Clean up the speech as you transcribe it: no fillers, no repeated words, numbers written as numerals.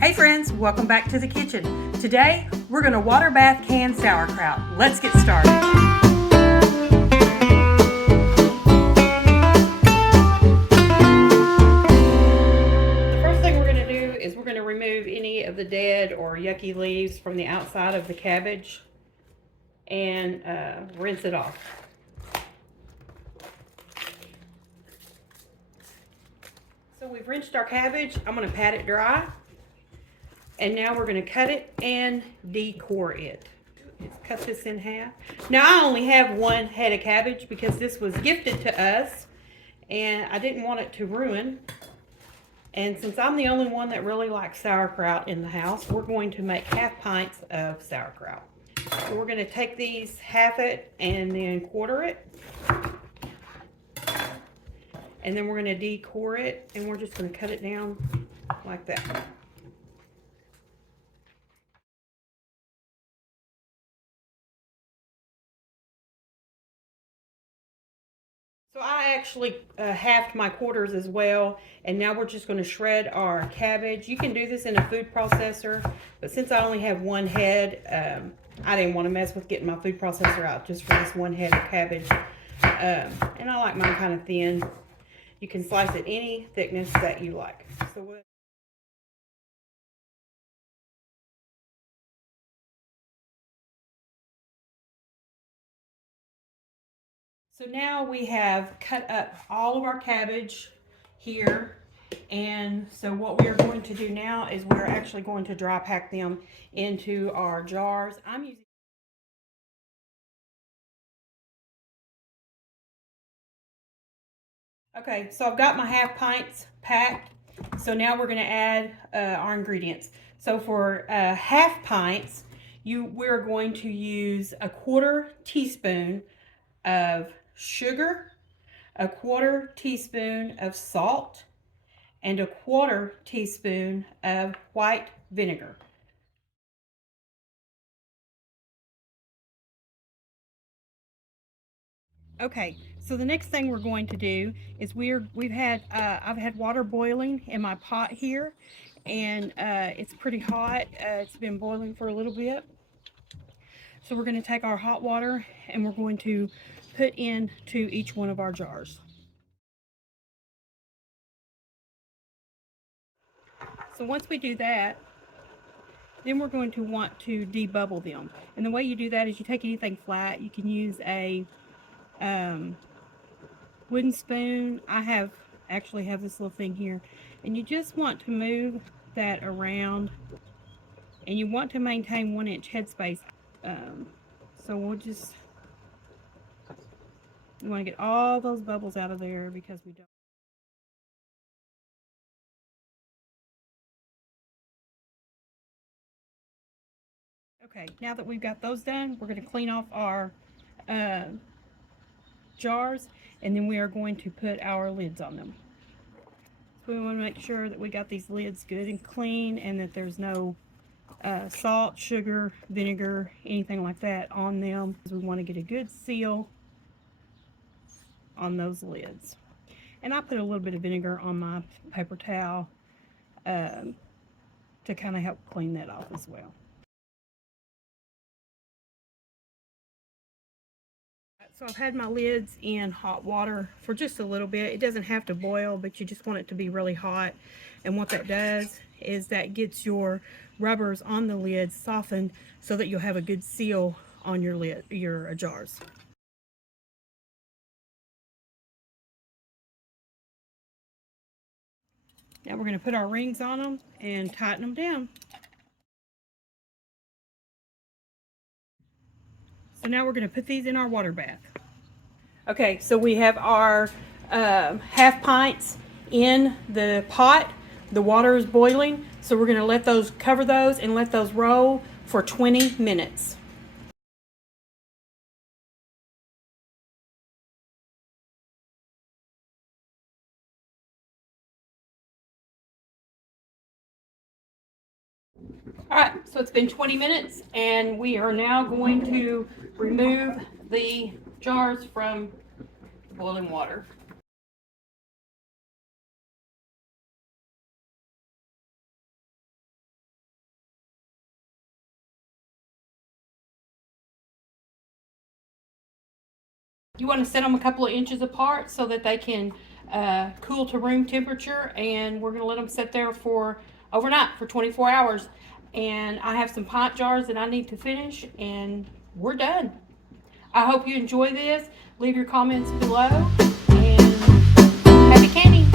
Hey friends, welcome back to the kitchen. Today, we're gonna water bath canned sauerkraut. Let's get started. The first thing we're gonna do is we're gonna remove any of the dead or yucky leaves from the outside of the cabbage and rinse it off. So we've rinsed our cabbage. I'm gonna pat it dry. And now we're going to cut it and decore it. Let's cut this in half. Now I only have one head of cabbage because this was gifted to us and I didn't want it to ruin. And since I'm the only one that really likes sauerkraut in the house, we're going to make half pints of sauerkraut. So we're going to take these, half it, and then quarter it. And then we're going to decore it and we're just going to cut it down like that. So I actually halved my quarters as well, and now we're just going to shred our cabbage. You can do this in a food processor, but since I only have one head, I didn't want to mess with getting my food processor out just for this one head of cabbage. And I like mine kind of thin. You can slice it any thickness that you like. So now we have cut up all of our cabbage here. And so what we are going to do now is we're actually going to dry pack them into our jars. I'm using Okay, so I've got my half pints packed. So now we're going to add our ingredients. So for half pints, we're going to use a 1/4 teaspoon of sugar, a 1/4 teaspoon of salt, and a 1/4 teaspoon of white vinegar. Okay, so the next thing we're going to do is I've had water boiling in my pot here, and it's pretty hot. It's been boiling for a little bit. So we're going to take our hot water and we're going to put into each one of our jars. So once we do that, then we're going to want to debubble them. And the way you do that is you take anything flat. You can use a wooden spoon. I actually have this little thing here, and you just want to move that around, and you want to maintain 1-inch headspace. So you want to get all those bubbles out of there because we don't. Okay, now that we've got those done, we're going to clean off our jars, and then we are going to put our lids on them. So we want to make sure that we got these lids good and clean and that there's no salt, sugar, vinegar, anything like that on them. We want to get a good seal on those lids. And I put a little bit of vinegar on my paper towel to kind of help clean that off as well. So I've had my lids in hot water for just a little bit. It doesn't have to boil, but you just want it to be really hot. And what that does is that gets your rubbers on the lids softened so that you'll have a good seal on your jars. Now we're going to put our rings on them and tighten them down. So now we're going to put these in our water bath. Okay, so we have our half pints in the pot. The water is boiling, so we're going to cover those and let those roll for 20 minutes. Alright, so it's been 20 minutes and we are now going to remove the jars from boiling water. You want to set them a couple of inches apart so that they can cool to room temperature, and we're going to let them sit there for overnight for 24 hours. And I have some pint jars that I need to finish, and we're done. I hope you enjoy this. Leave your comments below, and happy canning.